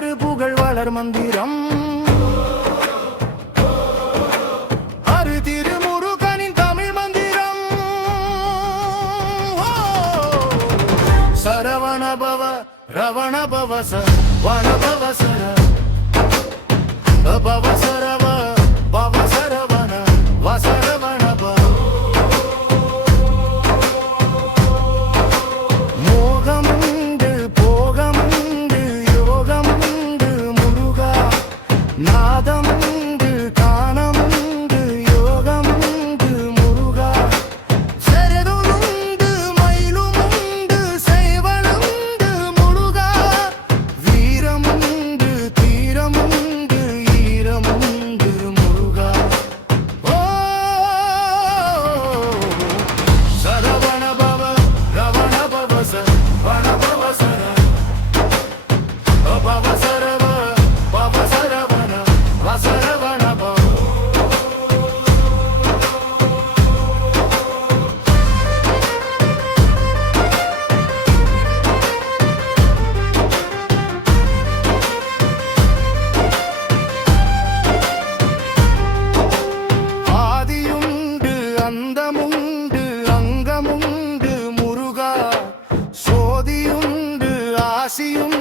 ஆறு புகழ் வளர் மந்திரம். அரு திருமுருகனின் தமிழ் மந்திரம். சரவணபவ பவசர sim